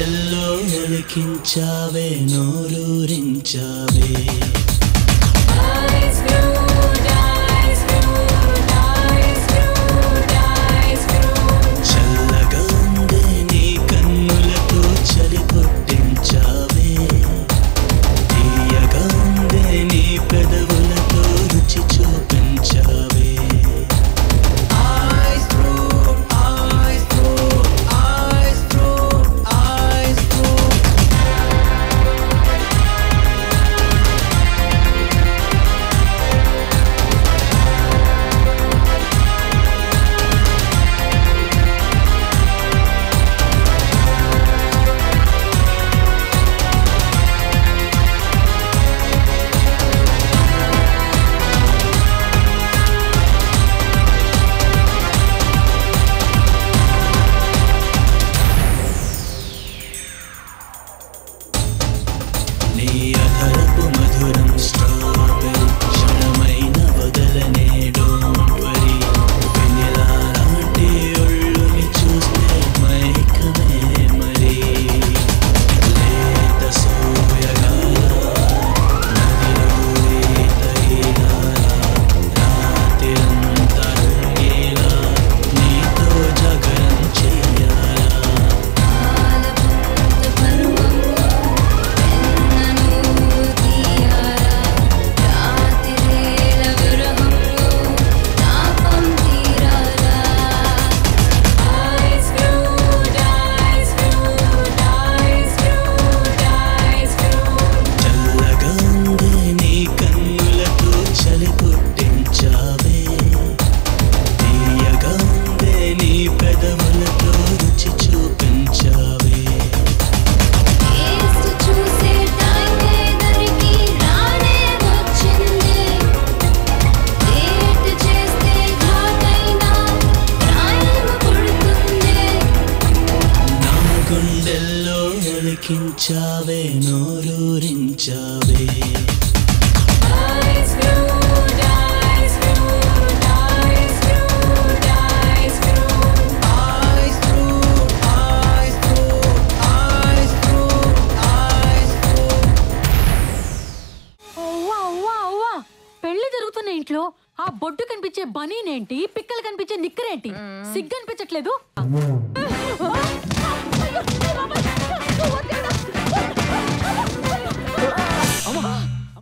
గుండెల్లో ఒలికించావే నోరూరించావే చల్లగా ఉందే నీ కన్నులతో చలి పుట్టించావే తీయగా ఉందే నీ పెదవులతో రుచి చూపించావే నీ అధరపు మధురం స్ట్రాబెరీ క్షణమైన వదలనే డోంట్ వరీ వెన్నెల లాంటి ఒళ్ళుని చూస్తే మైకమే మరి లేత సోయగాల నదిలో ఈత ఈదాల రాత్రంతా రంగేలా నీతో జాగరం చెయ్యాలా చల్లగా ఉందే నీ కన్నులతో చలి పుట్టించావే తీయగా ఉందే నీ పెదవులతో రుచి చూపించావే నా గుండెల్లో ఒలికించావే నోరూరించావే పెళ్లి జరుగుతున్న ఇంట్లో ఆ బొడ్డు కనిపించే బనీనేంటి పిక్కలు కనిపించే నిక్కరేంటి సిగ్గు అనిపించట్లేదు